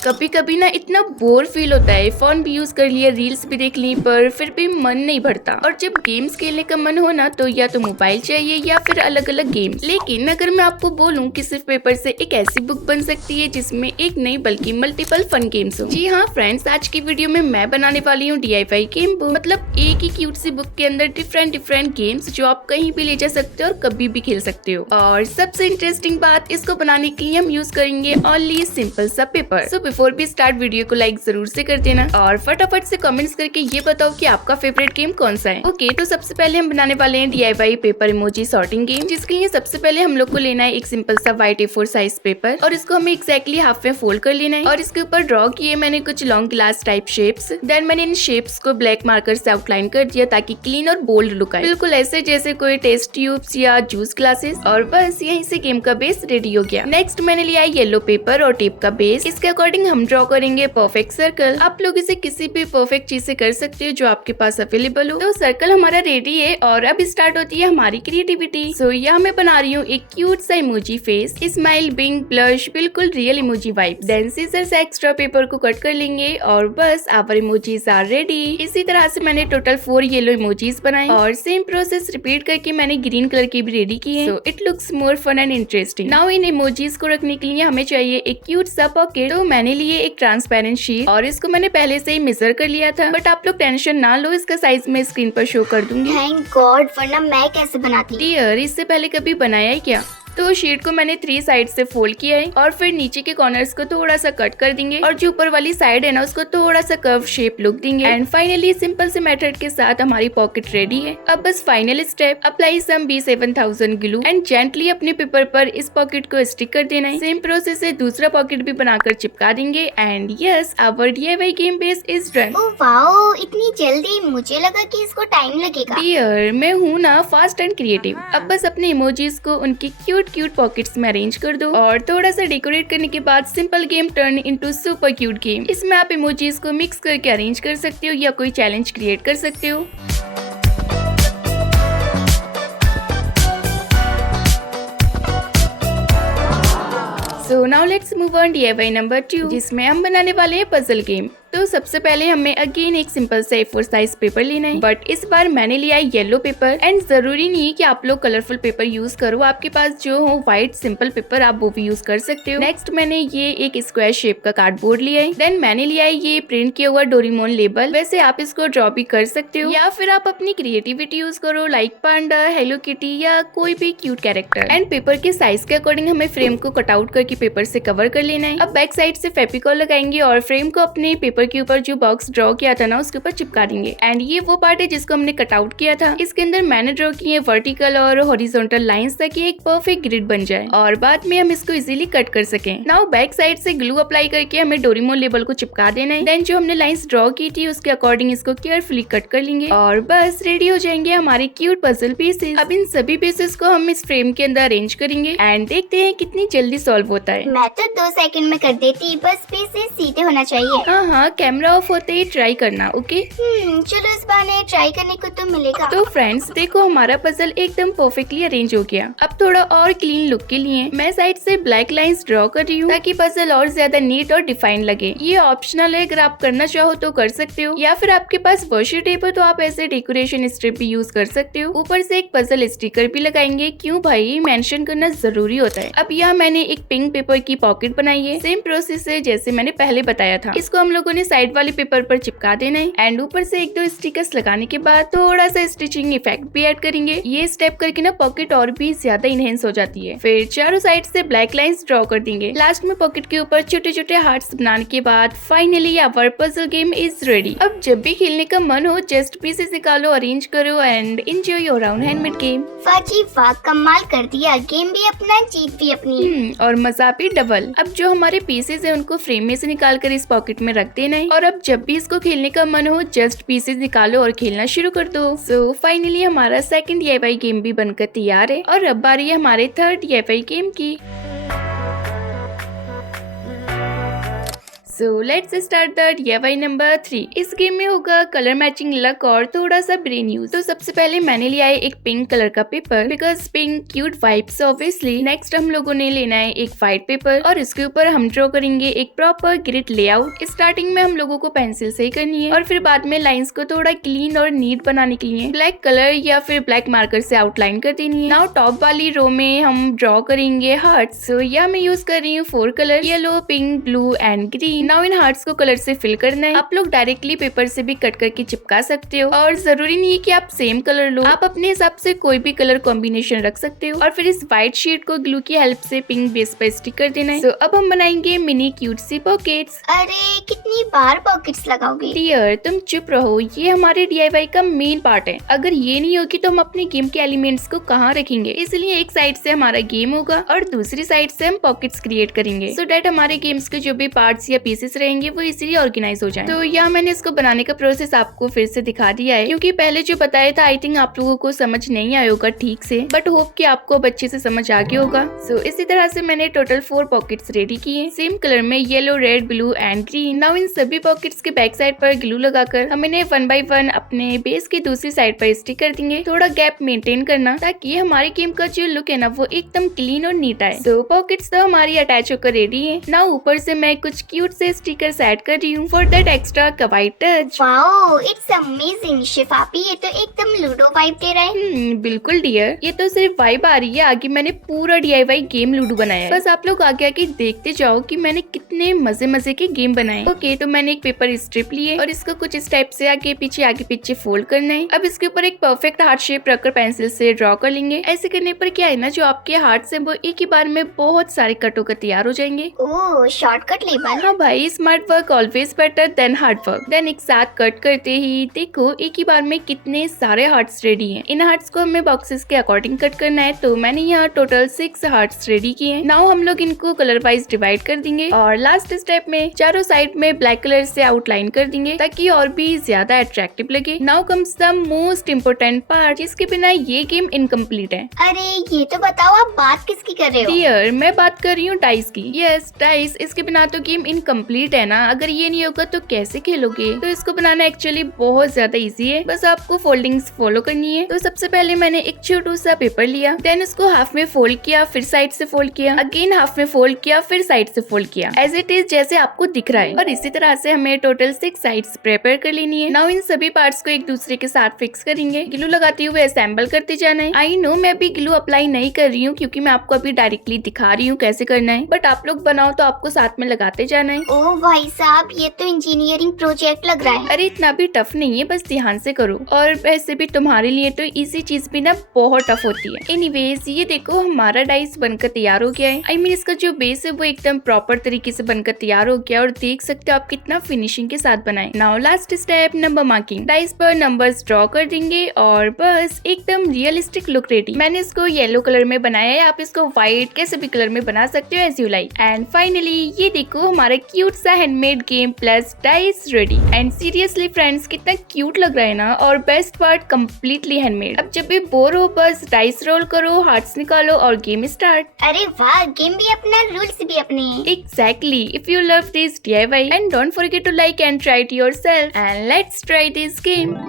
कभी कभी ना इतना बोर फील होता है, फोन भी यूज कर लिया, रील्स भी देख ली, पर फिर भी मन नहीं भरता। और जब गेम्स खेलने का मन हो ना तो या तो मोबाइल चाहिए या फिर अलग अलग गेम्स। लेकिन अगर मैं आपको बोलूं कि सिर्फ पेपर से एक ऐसी बुक बन सकती है जिसमें एक नहीं बल्कि मल्टीपल फन गेम्स हो। जी हाँ फ्रेंड्स, आज की वीडियो में मैं बनाने वाली हूँ DIY गेम बुक। मतलब एक ही क्यूट सी बुक के अंदर डिफरेंट गेम्स जो आप कहीं भी ले जा सकते हो और कभी भी खेल सकते हो। और सबसे इंटरेस्टिंग बात, इसको बनाने के लिए हम यूज करेंगे ओनली सिंपल सा पेपर। सो बिफोर भी स्टार्ट, वीडियो को लाइक जरूर से कर देना और फटाफट से कमेंट्स करके ये बताओ कि आपका फेवरेट गेम कौन सा है। ओके, तो सबसे पहले हम बनाने वाले हैं DIY paper emoji sorting game, जिसके लिए सबसे पहले हम लोग को लेना है एक सिंपल सा व्हाइट A4 साइज पेपर और इसको हमें एक्जैक्टली हाफ में फोल्ड कर लेना है। और इसके ऊपर ड्रॉ किए मैंने कुछ long glass type shapes. Then मैंने इन शेप्स को ब्लैक मार्कर से आउटलाइन कर दिया ताकि क्लीन और बोल्ड लुक आए, बिल्कुल ऐसे जैसे कोई टेस्ट ट्यूब्स या जूस ग्लासेस। और बस यहीं से गेम का बेस रेडी हो गया। नेक्स्ट मैंने लिया है येलो पेपर और टेप का बेस। इसके अकॉर्डिंग हम ड्रॉ करेंगे परफेक्ट सर्कल। आप लोग इसे किसी भी परफेक्ट चीज से कर सकते हो जो आपके पास अवेलेबल हो। तो सर्कल हमारा रेडी है और अब स्टार्ट होती है हमारी क्रिएटिविटी। सो यहाँ मैं बना रही हूँ एक क्यूट सा इमोजी फेस, स्माइल, बिंग, ब्लश, बिल्कुल real emoji vibe. Then scissor से एक्स्ट्रा पेपर को कट कर लेंगे और बस आवर इमोजीज आर रेडी। इसी तरह से मैंने टोटल 4 येलो इमोजीज बनाए और सेम प्रोसेस रिपीट करके मैंने ग्रीन कलर की भी रेडी की है। So it looks more fun and interesting. Now इन इमोजीज को रखने के लिए हमें चाहिए एक क्यूट सा पॉकेट। तो मैंने लिए एक ट्रांसपेरेंट शीट और इसको मैंने पहले से ही मेजर कर लिया था, बट आप लोग टेंशन ना लो, इसका साइज मैं स्क्रीन पर शो कर दूंगी। थैंक गॉड, वरना मैं कैसे बनाती। डियर, इससे पहले कभी बनाया है क्या? तो शीट को मैंने 3 साइड से फोल्ड किया है और फिर नीचे के कॉर्नर्स को थोड़ा सा कट कर देंगे और जो ऊपर वाली साइड है ना उसको थोड़ा सा कर्व शेप लुक देंगे। एंड फाइनली सिंपल से मेथड के साथ हमारी पॉकेट रेडी है। अब बस final step, apply some B7000 glue and gently अपने पेपर पर इस पॉकेट को स्टिक कर देना है। सेम प्रोसेस से दूसरा पॉकेट भी बनाकर चिपका देंगे and yes, our DIY game base is done. Oh wow, इतनी जल्दी! मुझे लगा कि इसको टाइम लगेगा। डियर, मैं हूँ ना फास्ट एंड क्रिएटिव। अब बस अपने इमोजीज को उनकी क्यूट पॉकेट्स में अरेंज कर दो और थोड़ा सा डेकोरेट करने के बाद simple game turn into super cute game. इसमें आप इमोजीज को मिक्स करके अरेंज कर सकते हो या कोई चैलेंज क्रिएट कर सकते हो। So now let's move on DIY number 2, जिसमें हम बनाने वाले हैं पजल गेम। तो सबसे पहले हमें अगेन एक सिंपल सा A4 साइज पेपर लेना है, बट इस बार मैंने लिया है येलो पेपर। एंड जरूरी नहीं है कि आप लोग कलरफुल पेपर यूज करो, आपके पास जो हो व्हाइट सिंपल पेपर आप वो भी यूज कर सकते हो। नेक्स्ट मैंने ये एक स्क्वायर शेप का कार्डबोर्ड लिया है। देन मैंने लिया है ये प्रिंट किया हुआ डोरेमोन लेबल। वैसे आप इसको ड्रॉ भी कर सकते हो या फिर आप अपनी क्रिएटिविटी यूज करो, लाइक पांडा, हेलो किटी या कोई भी क्यूट कैरेक्टर। एंड पेपर के साइज के अकॉर्डिंग हमें फ्रेम को कट आउट करके पेपर से कवर कर लेना है। अब बैक साइड से फेविकॉल लगाएंगे और फ्रेम को अपने पेपर के ऊपर जो बॉक्स ड्रॉ किया था ना उसके ऊपर चिपका देंगे। एंड ये वो पार्ट है जिसको हमने कट आउट किया था। इसके अंदर मैंने ड्रॉ किए वर्टिकल और हॉरिजॉन्टल लाइंस ताकि एक परफेक्ट ग्रिड बन जाए और बाद में हम इसको इजीली कट कर सकें। नाउ बैक साइड से ग्लू अप्लाई करके हमें डोरेमोन लेबल को चिपका देना है। देन जो हमने लाइंस ड्रॉ की थी उसके अकॉर्डिंग इसको केयरफुली कट कर लेंगे और बस रेडी हो जाएंगे हमारे क्यूट पजल पीसेस। अब इन सभी पीसेस को हम इस फ्रेम के अंदर अरेंज करेंगे एंड देखते हैं कितनी जल्दी सॉल्व होता है। मैं तो 2 सेकंड में कर देती, बस पीसेस सीधे होना चाहिए। हाँ, कैमरा ऑफ होते ही ट्राई करना, ओके? चलो इस बहाने ट्राई करने को तो मिलेगा। तो फ्रेंड्स देखो, हमारा पजल एकदम परफेक्टली अरेंज हो गया। अब थोड़ा और क्लीन लुक के लिए मैं साइड से ब्लैक लाइंस ड्रॉ कर रही हूँ ताकि पजल और ज्यादा नीट और डिफाइन लगे। ये ऑप्शनल है, अगर आप करना चाहो तो कर सकते हो या फिर आपके पास वर्शी टेप हो तो आप ऐसे डेकोरेशन स्ट्रिप भी यूज कर सकते हो। ऊपर से एक पजल स्टिकर भी लगाएंगे, क्यों भाई, मेंशन करना जरूरी होता है। अब यहाँ मैंने एक पिंक पेपर की पॉकेट बनाई है। सेम प्रोसेस है जैसे मैंने पहले बताया था। इसको हम लोगों ने साइड वाले पेपर पर चिपका देना है एंड ऊपर से 1-2 स्टिकर्स लगाने के बाद थोड़ा सा स्टिचिंग इफेक्ट भी ऐड करेंगे। ये स्टेप करके ना पॉकेट और भी ज्यादा इनहेंस हो जाती है। फिर चारों साइड से ब्लैक लाइंस ड्रॉ कर देंगे। लास्ट में पॉकेट के ऊपर छोटे छोटे हार्ट्स बनाने के बाद finally our puzzle game is ready. अब जब भी खेलने का मन हो जस्ट पीसेस निकालो, अरेंज करो and enjoy your own handmade game. वाह जी वाह, कमाल कर दिया। गेम भी अपना, जीत भी अपनी। और मजा भी डबल। अब जो हमारे पीसेस है उनको फ्रेम में से निकाल कर इस पॉकेट में रख देना है और अब जब भी इसको खेलने का मन हो जस्ट पीसेस निकालो और खेलना शुरू कर दो। सो फाइनली हमारा सेकंड DIY गेम भी बनकर तैयार है और अब बारी है हमारे थर्ड DIY गेम की। So let's start the DIY number 3। इस गेम में होगा कलर मैचिंग, लक और थोड़ा सा ब्रेन यूज। तो सबसे पहले मैंने लिया है एक पिंक कलर का paper, because pink cute vibes obviously. Next हम लोगों ने लेना है एक व्हाइट पेपर और इसके ऊपर हम ड्रॉ करेंगे एक प्रॉपर ग्रिड लेआउट। स्टार्टिंग में हम लोगों को पेंसिल से ही करनी है और फिर बाद में लाइंस को थोड़ा क्लीन और नीट बनाने के लिए ब्लैक कलर या फिर ब्लैक मार्कर से आउटलाइन कर देनी है। नाउ टॉप वाली रो में हम ड्रॉ करेंगे हार्ट्स। सो यह मैं यूज कर रही हूँ 4 colour, yellow, pink, blue and green. Now in hearts को कलर से फिल करना है। आप लोग डायरेक्टली पेपर से भी कट करके चिपका सकते हो और जरूरी नहीं है कि आप सेम कलर लो, आप अपने हिसाब से कोई भी कलर कॉम्बिनेशन रख सकते हो। और फिर इस व्हाइट शीट को ग्लू की हेल्प से पिंक बेस पर स्टिक कर देना है। अब हम बनाएंगे मिनी क्यूट सी पॉकेट्स। अरे कितनी बार पॉकेट्स लगाओगे? डियर तुम चुप रहो, ये हमारे DIY का मेन पार्ट है। अगर ये नहीं होगी तो हम अपने गेम के एलिमेंट्स को कहाँ रखेंगे? इसलिए एक साइड से हमारा गेम होगा और दूसरी साइड से हम पॉकेट्स क्रिएट करेंगे, सो दैट हमारे गेम्स के जो भी पार्ट्स या पीसेस रहेंगे वो इजीली ऑर्गेनाइज हो जाए। तो यहाँ मैंने इसको बनाने का प्रोसेस आपको फिर से दिखा दिया है, क्योंकि पहले जो बताया था आई थिंक आप लोगों को समझ नहीं आया होगा ठीक से, बट होप कि आपको अब अच्छे से समझ आ गया होगा। सो इसी तरह से मैंने टोटल 4 पॉकेट्स रेडी किए, सेम कलर में yellow, red, blue and green. Now in सभी पॉकेट्स के बैक साइड पर ग्लू लगाकर हम इन्हें 1 बाय 1 अपने बेस की दूसरी साइड पर स्टिक कर देंगे। थोड़ा गैप मेंटेन करना ताकि हमारे गेम का जो लुक है ना वो एकदम क्लीन और नीट आए। सो पॉकेट्स तो हमारी अटैच होकर रेडी है। नाउ ऊपर से मैं कुछ क्यूट से स्टिकर्स ऐड कर रही हूँ for that extra kawaii touch. Wow, it's amazing शिफापी, ये तो एकदम लूडो वाइब दे रहा है। बिल्कुल डियर, ये तो सिर्फ वाइब आ रही है, आगे मैंने पूरा DIY गेम लूडो बनाया है। बस आप लोग आगे आगे देखते जाओ कि मैंने कितने मजे मजे के गेम बनाए। ओके, तो मैंने एक पेपर स्ट्रिप लिए और इसको कुछ इस टाइप से आगे पीछे फोल्ड करना है। अब इसके ऊपर एक परफेक्ट हार्ट शेप रखकर पेंसिल से ड्रॉ कर लेंगे। ऐसे करने पर क्या है ना, जो आपके हार्ट है वो एक ही बार में बहुत सारे कट होकर तैयार हो जाएंगे। Oh, shortcut label. हाँ भाई, smart work always better than hard work. Then एक साथ कट करते ही देखो एक ही बार में कितने सारे हार्ट्स रेडी हैं। इन हार्ट्स को हमें बॉक्सेस के अकॉर्डिंग कट करना है, तो मैंने यहाँ टोटल 6 हार्ट्स रेडी किए हैं। नाउ हम लोग इनको कलर वाइज डिवाइड कर देंगे और लास्ट स्टेप में चारों साइड में ब्लैक कलर से आउटलाइन कर देंगे ताकि और भी ज्यादा अट्रैक्टिव लगे। Now comes the most important part, जिसके बिना ये गेम इनकम्प्लीट है। अरे ये तो बताओ, आप बात किसकी कर रहे हो? डियर, मैं बात कर रही हूँ डाइस की। यस डाइस, इसके बिना तो गेम इनकम्प्लीट है ना। अगर ये नहीं होगा तो कैसे खेलोगे? तो इसको बनाना एक्चुअली बहुत ज्यादा इजी है, बस आपको फोल्डिंग्स फॉलो करनी है। तो सबसे पहले मैंने एक छोटा सा पेपर लिया, देन उसको हाफ में फोल्ड किया, फिर साइड से फोल्ड किया, अगेन हाफ में फोल्ड किया, फिर साइड से फोल्ड किया, एज इट इज जैसे आपको दिख रहा है। और इसी तरह से हमें टोटल 6 साइड्स प्रिपेयर कर लेनी है। नाउ इन सभी पार्ट्स को एक दूसरे के साथ फिक्स करेंगे, ग्लू लगाते हुए असेंबल करते जाना है। आई नो मैं अभी ग्लू अप्लाई नहीं कर रही हूँ क्योंकि मैं आपको अभी डायरेक्टली दिखा रही हूँ कैसे करना है, बट आप लोग बनाओ तो आपको साथ में लगाते जाना है। ओह भाई साहब, ये तो इंजीनियरिंग प्रोजेक्ट लग रहा है। अरे इतना भी टफ नहीं है, बस ध्यान से करो। और वैसे भी तुम्हारे लिए तो इजी चीज भी ना बहुत टफ होती है। एनीवेज, ये देखो हमारा डाइस बनकर तैयार हो गया है। आई मीन इसका जो बेस है वो एकदम प्रॉपर तरीके से बनकर तैयार हो गया और देख सकते हो आप कितना फिनिशिंग के साथ बनाए। Now last step, number marking. Dice पर नंबर्स ड्रॉ कर देंगे और बस एकदम रियलिस्टिक लुक रेडी। मैंने इसको येलो कलर में बनाया है, आप इसको व्हाइट कैसे भी कलर में बना सकते हो as you like. And finally ये देखो हमारा क्यूट सा handmade game plus dice ready. And seriously friends, कितना क्यूट लग रहा है ना, और बेस्ट पार्ट कंप्लीटली हैंडमेड। अब जब भी बोर हो बस डाइस रोल करो, हार्ट्स निकालो और गेम स्टार्ट। अरे वाह, गेम भी अपना, रूल्स भी अपने। Exactly. If you love this DIY and don't forget to like and try it yourself. And let's try this game.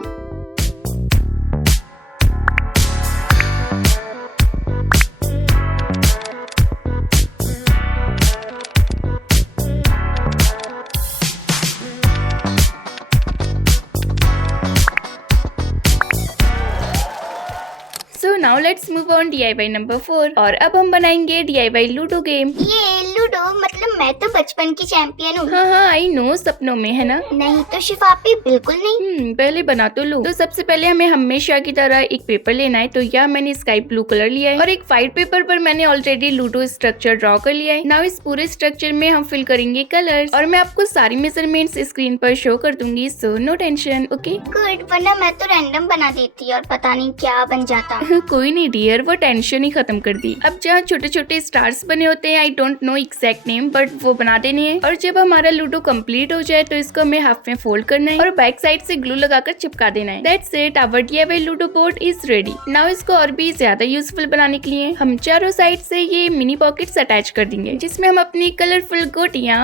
So now let's move on DIY number 4 और अब हम बनाएंगे DIY लूडो गेम। ये ludo मतलब मैं तो बचपन की चैंपियन हूँ। हाँ आई नो, सपनों में है ना। नहीं तो शिफापी बिल्कुल नहीं। पहले बना तो लो। तो सबसे पहले हमें हमेशा की तरह एक पेपर लेना है, तो यह मैंने स्काई ब्लू कलर लिया है और एक व्हाइट पेपर पर मैंने ऑलरेडी लूडो स्ट्रक्चर ड्रॉ कर लिया है। नाउ इस पूरे स्ट्रक्चर में हम फिल करेंगे कलर्स और मैं आपको सारी मेजरमेंट्स स्क्रीन पर शो कर दूंगी, so no tension. Okay good, वरना मैं तो रैंडम बना देती और पता नहीं क्या बन जाता। कोई नहीं डियर, वो टेंशन ही खत्म कर दी। अब जहाँ छोटे छोटे स्टार्स बने होते हैं, I don't know exact name, but वो बना देनी है। और जब हमारा लूडो कंप्लीट हो जाए तो इसको हमें हाफ में फोल्ड करना है और बैक साइड से ग्लू लगाकर चिपका देना है। That's it, our DIY ludo board is ready. Now इसको और भी ज्यादा यूजफुल बनाने के लिए हम चारों साइड से ये मिनी पॉकेट्स अटैच कर देंगे, जिसमें हम अपनी कलरफुल गोटियां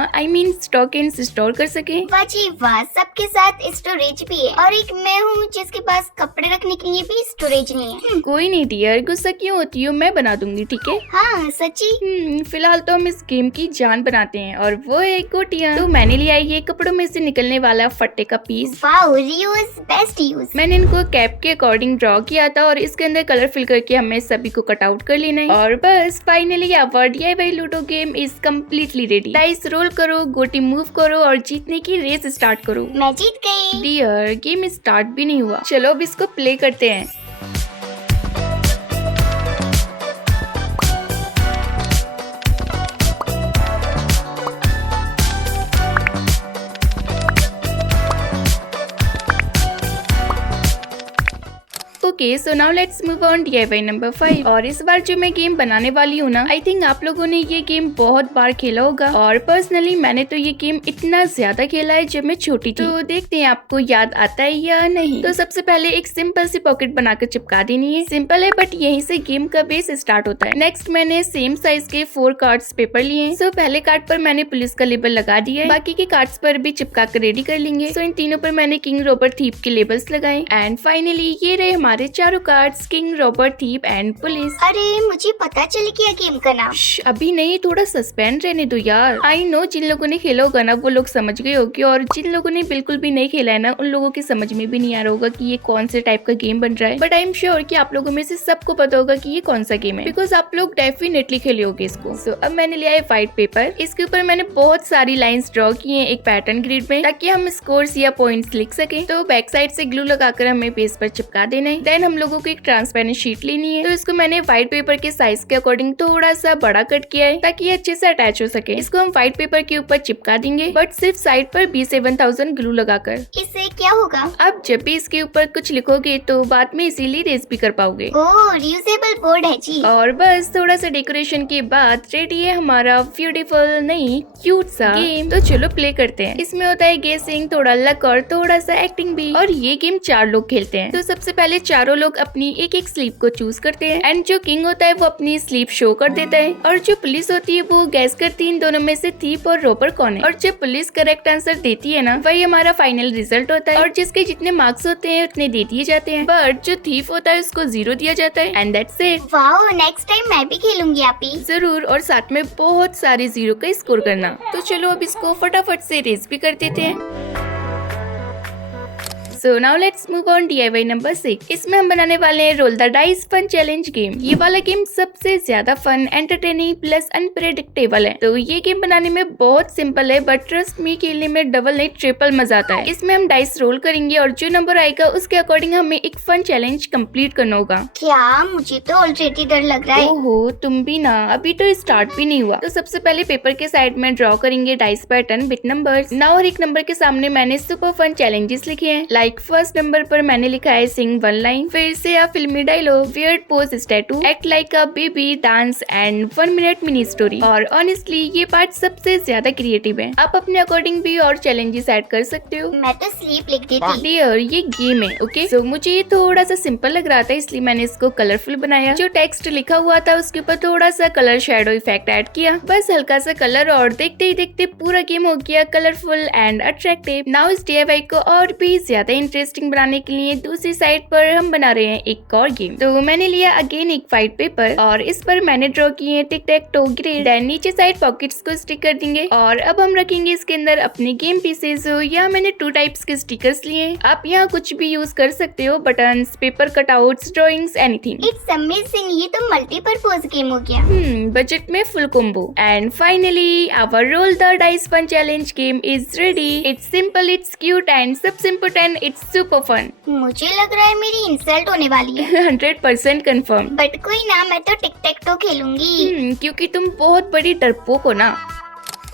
स्टॉकिंग्स स्टोर कर सके। वाह जी वाह, सबके साथ स्टोरेज भी है और एक मैं हूँ जिसके पास कपड़े रखने के लिए भी स्टोरेज नहीं है। कोई नहीं डियर, गुस्सा क्यों होती हो, मैं बना दूंगी, ठीक है। हाँ सच्ची। फिलहाल तो हम इस गेम की जान बनाते हैं और वो है गोटियां। तो मैंने लिया ये कपड़ों में से निकलने वाला फट्टे का पीस। Wow, reuse best use. मैंने इनको कैप के अकॉर्डिंग ड्रॉ किया था और इसके अंदर कलर फिल करके हमें सभी को कट आउट कर लेना है। और बस finally our DIY ludo game is completely ready. Dice roll करो, गोटी मूव करो और जीतने की रेस स्टार्ट करो। मैं जीत गई। डियर, गेम स्टार्ट भी नहीं हुआ। चलो अब इसको प्ले करते हैं। Okay, so now let's move on DIY number 5। और इस बार जो मैं गेम बनाने वाली हूँ ना, आई थिंक आप लोगों ने ये गेम बहुत बार खेला होगा और पर्सनली मैंने तो ये गेम इतना ज्यादा खेला है जब मैं छोटी थी। तो देखते हैं आपको याद आता है या नहीं। तो सबसे पहले एक सिंपल सी पॉकेट बनाकर चिपका देनी है। सिंपल है बट यहीं से गेम का बेस स्टार्ट होता है। नेक्स्ट मैंने सेम साइज के 4 कार्ड्स पेपर लिए। सो पहले कार्ड पर मैंने पुलिस का लेबल लगा दिया है, बाकी के कार्ड्स पर भी चिपका कर रेडी कर लेंगे। सो इन तीनों पर मैंने किंग, रॉबर, थीप के लेबल्स लगाए। एंड फाइनली ये रहे हमारे चारों cards, king, robber, thief and police. अरे मुझे पता चल गया गेम का नाम। अभी नहीं, थोड़ा सस्पेंस रहने दो यार। आई नो जिन लोगों ने खेला होगा ना वो लोग समझ गए होंगे और जिन लोगों ने बिल्कुल भी नहीं खेला है ना उन लोगों की समझ में भी नहीं आ रहा होगा कि ये कौन से टाइप का गेम बन रहा है। बट आई एम श्योर कि आप लोगों में से सबको पता होगा कि ये कौन सा गेम है, बिकॉज आप लोग डेफिनेटली खेले होगे इसको। सो अब मैंने लिया है व्हाइट पेपर। इसके ऊपर मैंने बहुत सारी लाइंस ड्रॉ की हैं एक पैटर्न ग्रिड में, ताकि हम स्कोर्स या पॉइंट्स लिख सके। तो बैक साइड से ग्लू लगाकर हमें पेज पर चिपका देना है। देन हम लोगों को एक ट्रांसपेरेंट शीट लेनी है। तो इसको मैंने व्हाइट पेपर के साइज के अकॉर्डिंग थोड़ा सा बड़ा कट किया है ताकि ये अच्छे से अटैच हो सके। इसको हम व्हाइट पेपर के ऊपर चिपका देंगे, बट सिर्फ साइड पर B7000 ग्लू लगाकर। इससे क्या होगा? अब जब भी इसके ऊपर कुछ लिखोगे तो बाद में इसीलिए रेस भी कर पाओगे। ओह, रियूजेबल बोर्ड है जी। और बस थोड़ा सा डेकोरेशन के बाद रेडी है हमारा ब्यूटीफुल नहीं क्यूट सा गेम। तो चलो प्ले करते हैं। इसमें होता है गेसिंग, थोड़ा लक और थोड़ा सा एक्टिंग भी। और ये गेम 4 लोग खेलते हैं। तो सबसे पहले चारों लोग अपनी एक एक स्लीप को चूज करते हैं एंड जो किंग होता है वो अपनी स्लीप शो कर देता है और जो पुलिस होती है वो गैस करती है इन दोनों में से थीप और रॉबर कौन है। और जब पुलिस करेक्ट आंसर देती है ना वही हमारा फाइनल रिजल्ट होता है और जिसके जितने मार्क्स होते हैं उतने दे दिए जाते हैं। बट जो थीप होता है उसको 0 दिया जाता है and that's it. Wow, next time मैं भी खेलूंगी आपी। जरूर, और साथ में बहुत सारे 0 का स्कोर करना। तो चलो अब इसको फटाफट से रेस भी कर देते हैं। So now let's move on DIY number 6। इसमें हम बनाने वाले हैं roll the dice fun challenge game. ये वाला गेम सबसे ज्यादा फन, एंटरटेनिंग प्लस अनप्रेडिक्टेबल है। तो ये गेम बनाने में बहुत सिंपल है बट ट्रस्ट मी खेलने में डबल नहीं ट्रिपल मजा आता है। इसमें हम डाइस रोल करेंगे और जो नंबर आएगा उसके अकॉर्डिंग हमें एक फन चैलेंज कंप्लीट करना होगा। क्या? मुझे तो ऑलरेडी डर लग रहा है। ओहो, तुम भी ना, अभी तो स्टार्ट भी नहीं हुआ। तो सबसे पहले पेपर के साइड में ड्रॉ करेंगे dice pattern with numbers. Now हर एक नंबर के सामने मैंने सुपर फन चैलेंजेस लिखे हैं। लाइक फर्स्ट नंबर पर मैंने लिखा है सिंग 1 लाइन, फिर से आ फिल्मी dialogue, weird pose statue, act like a baby, dance and 1 minute mini story. और ऑनेस्टली ये पार्ट सबसे ज्यादा क्रिएटिव है। आप अपने अकॉर्डिंग भी और चैलेंजेस ऐड कर सकते हो। मैं तो स्लीप लिख देती। डियर, ये गेम है ओके। सो मुझे ये थोड़ा सा सिंपल लग रहा था इसलिए मैंने इसको कलरफुल बनाया। जो टेक्स्ट लिखा हुआ था उसके ऊपर थोड़ा सा कलर शेडो इफेक्ट ऐड किया, बस हल्का सा कलर, और देखते ही देखते पूरा गेम हो गया कलरफुल एंड अट्रैक्टिव। नाउ इस DIY को और भी ज्यादा इंटरेस्टिंग बनाने के लिए दूसरी साइड पर हम बना रहे हैं एक और गेम। तो मैंने लिया अगेन एक व्हाइट पेपर और इस पर मैंने ड्रॉ किए हैं टिक टैक टो ग्रिड। देन नीचे साइड पॉकेट्स को स्टिक कर देंगे और अब हम रखेंगे इसके अंदर अपने गेम पीसेस। यहाँ मैंने 2 टाइप्स के स्टिकर्स लिए। आप यहाँ कुछ भी यूज कर सकते हो, buttons, paper cutouts, drawings, anything. It's amazing, ये तो मल्टीपर्पज गेम हो गया। बजट में full combo. And finally our roll the dice fun challenge game is ready. It's simple, it's cute and सबसे इम्पोर्टेंट इट्स सुपर फन। मुझे लग रहा है मेरी इंसल्ट होने वाली है। 100% कंफर्म। बट कोई ना, मैं तो टिक टैक टो खेलूंगी। क्योंकि तुम बहुत बड़ी डरपोक हो ना।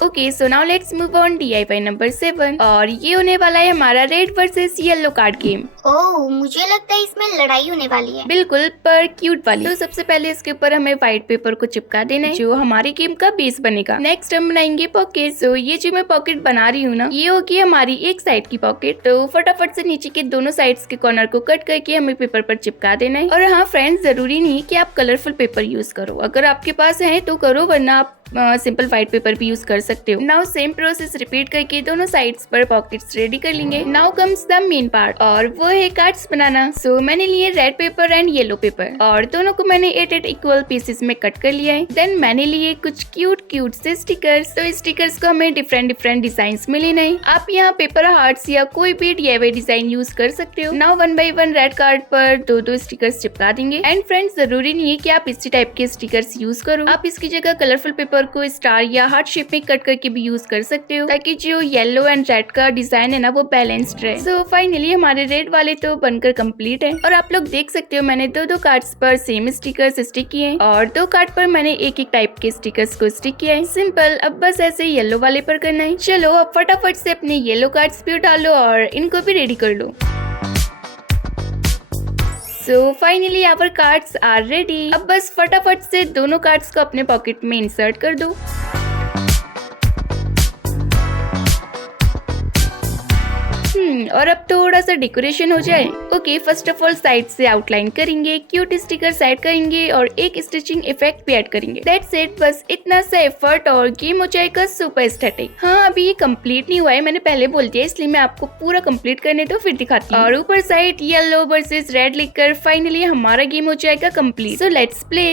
Okay, so now let's move on DIY number 7 और ये होने वाला है हमारा red versus yellow card game. Oh, मुझे लगता है इसमें लड़ाई होने वाली है। बिल्कुल, पर क्यूट वाली। तो सबसे पहले इसके ऊपर हमें व्हाइट पेपर को चिपका देना है जो हमारे गेम का बेस बनेगा। नेक्स्ट हम बनाएंगे पॉकेट। सो ये जो मैं पॉकेट बना रही हूँ ना, ये होगी हमारी एक साइड की पॉकेट। तो फटाफट से नीचे के दोनों साइड्स के कॉर्नर को कट करके हमें पेपर पर चिपका देना है। और हाँ फ्रेंड्स, जरूरी नहीं कि आप कलरफुल पेपर यूज करो, अगर आपके पास है तो करो, वरना आप सिंपल व्हाइट पेपर भी यूज कर सकते हो। नाउ सेम प्रोसेस रिपीट करके दोनों साइड्स पर पॉकेट्स रेडी कर लेंगे। Now comes the main part और वो है कार्ड्स बनाना। सो मैंने लिए red pepper and yellow paper और दोनों को मैंने 8 इक्वल पीसेस में कट कर लिया है। देन मैंने लिए कुछ क्यूट से स्टिकर्स। तो स्टिकर्स को हमें डिफरेंट डिजाइन में लेना है। आप यहाँ पेपर हार्ट्स या कोई भी DIY डिजाइन यूज कर सकते हो। नाउ 1 बाय 1 रेड कार्ड पर दो स्टिकर्स चिपका देंगे। एंड फ्रेंड्स, जरूरी नहीं है कि आप इसी टाइप के स्टिकर्स यूज करो, आप इसकी जगह कलरफुल पेपर को स्टार या हार्ट शेप में कट करके भी यूज कर सकते हो, ताकि जो येलो एंड रेड का डिजाइन है ना, वो बैलेंस्ड रहे। सो फाइनली हमारे रेड वाले तो बनकर कंप्लीट है। और आप लोग देख सकते हो मैंने दो कार्ड्स पर सेम स्टिकर्स स्टिक किए हैं और 2 कार्ड पर मैंने एक टाइप के स्टिकर्स को स्टिक किया है। सिंपल, अब बस ऐसे येलो वाले पर करना है। चलो अब फटाफट से अपने येलो कार्ड्स भी उठा लो और इनको भी रेडी कर लो। So finally our cards are ready। अब बस फटाफट से दोनों कार्ड्स को अपने पॉकेट में इंसर्ट कर दो। और अब थोड़ा सा डेकोरेशन हो जाए। Okay, first of all side से आउटलाइन करेंगे, क्यूट स्टिकर ऐड करेंगे और एक स्टिचिंग इफेक्ट भी ऐड करेंगे। दैट्स इट, बस इतना सा एफर्ट और गेम हो जाएगा सुपर एस्थेटिक। हाँ, अभी ये कंप्लीट नहीं हुआ है, मैंने पहले बोल दिया, इसलिए मैं आपको पूरा कंप्लीट करने दो फिर दिखाती हूँ। और ऊपर साइड येलो वर्सेस रेड लिखकर फाइनली हमारा गेम हो जाएगा complete. So let's play.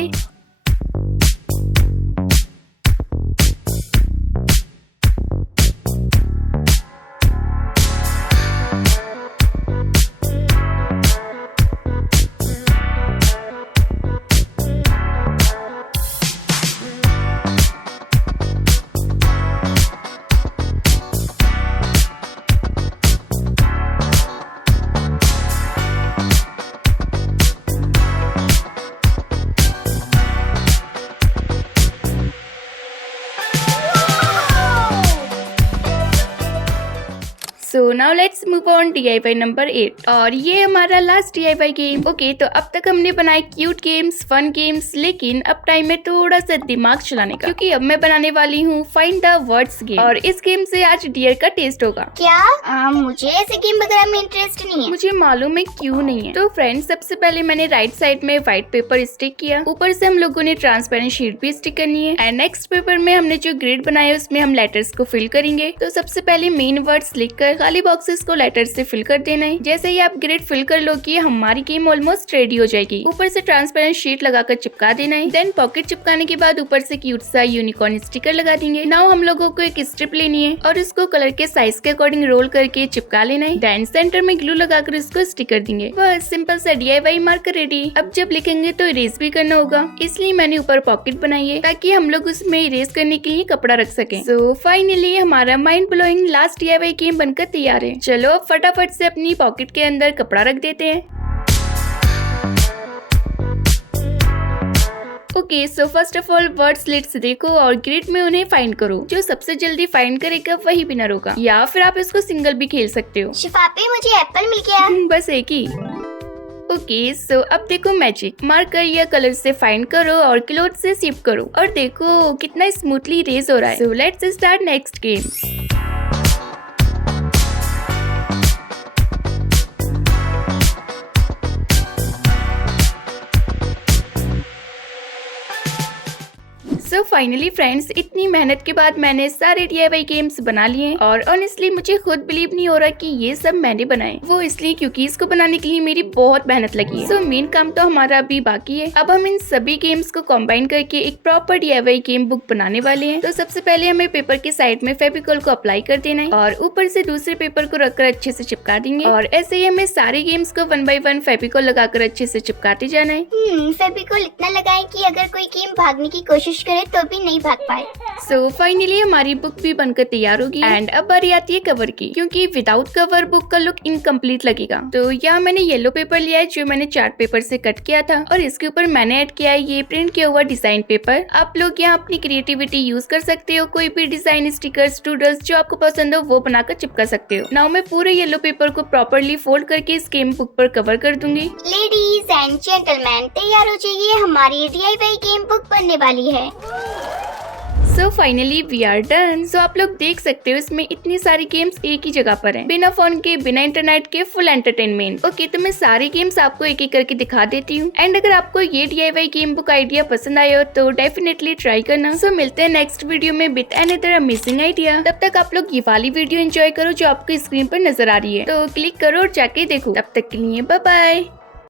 So now let's move on DIY number 8 और ये हमारा लास्ट DIY गेम। ओके, तो अब तक हमने बनाए क्यूट गेम्स, फन गेम्स, लेकिन अब टाइम है थोड़ा सा दिमाग चलाने का, क्योंकि अब मैं बनाने वाली हूँ फाइंड द वर्ड्स गेम और इस गेम से आज डियर का टेस्ट होगा। क्या? मुझे ऐसे गेम वगैरह में इंटरेस्ट नहीं है। मुझे मालूम है क्यों नहीं है। तो फ्रेंड्स, सबसे पहले मैंने राइट साइड में व्हाइट पेपर स्टिक किया, ऊपर से हम लोगों ने ट्रांसपेरेंट शीट भी स्टिक करनी है एंड नेक्स्ट पेपर में हमने जो ग्रिड बनाया उसमें हम लेटर्स को फिल करेंगे। तो सबसे पहले मेन वर्ड्स लिखकर खाली बॉक्सेस को लेटर से फिल कर देना है। जैसे ही आप ग्रिड फिल कर लो कि हमारी गेम ऑलमोस्ट रेडी हो जाएगी। ऊपर से ट्रांसपेरेंट शीट लगाकर चिपका देना है। देन पॉकेट चिपकाने के बाद ऊपर से क्यूट सा यूनिकॉर्न स्टिकर लगा देंगे। नाउ हम लोगों को एक स्ट्रिप लेनी है और इसको कलर के साइज के अकॉर्डिंग रोल करके चिपका लेना है। देन सेंटर में ग्लू लगाकर इसको स्टिक कर देंगे। बस सिंपल सा DIY मार्कर रेडी। अब जब लिखेंगे तो इरेज भी करना होगा, इसलिए मैंने ऊपर पॉकेट बनाई है ताकि हम लोग उसमें इरेज करने के लिए कपड़ा रख सकें। सो फाइनली हमारा mind blowing last DIY game बनकर तैयार है। चलो अब फटाफट से अपनी पॉकेट के अंदर कपड़ा रख देते हैं। Okay, so first of all word slits देखो और ग्रिड में उन्हें फाइंड करो। जो सबसे जल्दी फाइंड करेगा वही विनर होगा, या फिर आप इसको सिंगल भी खेल सकते हो। शिफापी, मुझे एप्पल मिल गया। बस एक ही। ओके, सो अब देखो मैजिक। मार्कर या कलर से फाइंड करो और क्लोथ से शिफ्ट करो और देखो कितना स्मूथली इरेज हो रहा है। So let's start next game. So finally friends, इतनी मेहनत के बाद मैंने सारे DIY गेम्स बना लिए हैं और ऑनेस्टली मुझे खुद बिलीव नहीं हो रहा कि ये सब मैंने बनाए। वो इसलिए क्योंकि इसको बनाने के लिए मेरी बहुत मेहनत लगी है। सो मेन काम तो हमारा अभी बाकी है। अब हम इन सभी गेम्स को कंबाइन करके एक प्रॉपर DIY गेम बुक बनाने वाले हैं। तो सबसे पहले हमें पेपर के साइड में फेविकॉल को अप्लाई कर देना है और ऊपर से दूसरे पेपर को रखकर अच्छे से चिपका देंगे और ऐसे ही हमें सारे गेम्स को 1 बाय 1 फेविकॉल लगाकर अच्छे से चिपकाते जाना है। फेविकॉल इतना लगाएं कि अगर कोई गेम भागने की कोशिश करे तो भी नहीं भाग पाए। सो फाइनली हमारी बुक भी बनकर तैयार होगी एंड अब बारी आती है कवर की, क्योंकि विदाउट कवर बुक का लुक इनकम्प्लीट लगेगा। तो यहाँ मैंने येलो पेपर लिया है जो मैंने चार्ट पेपर से कट किया था और इसके ऊपर मैंने ऐड किया है ये प्रिंट किया हुआ डिजाइन पेपर। आप लोग यहाँ अपनी क्रिएटिविटी यूज कर सकते हो, कोई भी डिजाइन, स्टिकर्स, डूडल्स जो आपको पसंद हो वो बनाकर चिपका सकते हो। नाउ मैं पूरे येलो पेपर को प्रॉपरली फोल्ड करके इस गेम बुक पर कवर कर दूंगी। लेडीज एंड जेंटलमैन, तैयार हो जाइए, हमारी DIY गेम बुक बनने वाली है। So finally we are done. So आप लोग देख सकते हो इसमें इतनी सारी गेम्स एक ही जगह पर हैं, बिना फोन के, बिना इंटरनेट के, फुल एंटरटेनमेंट। ओके, तो मैं सारी गेम्स आपको एक एक करके दिखा देती हूँ एंड अगर आपको ये DIY गेम बुक आइडिया पसंद आया हो तो डेफिनेटली ट्राई करना। सो मिलते हैं नेक्स्ट वीडियो में विद अनदर अमेजिंग आइडिया। तब तक आप लोग ये वाली वीडियो एंजॉय करो जो आपको स्क्रीन पर नजर आ रही है, तो क्लिक करो और जाके देखो। तब तक के लिए बाय बाय।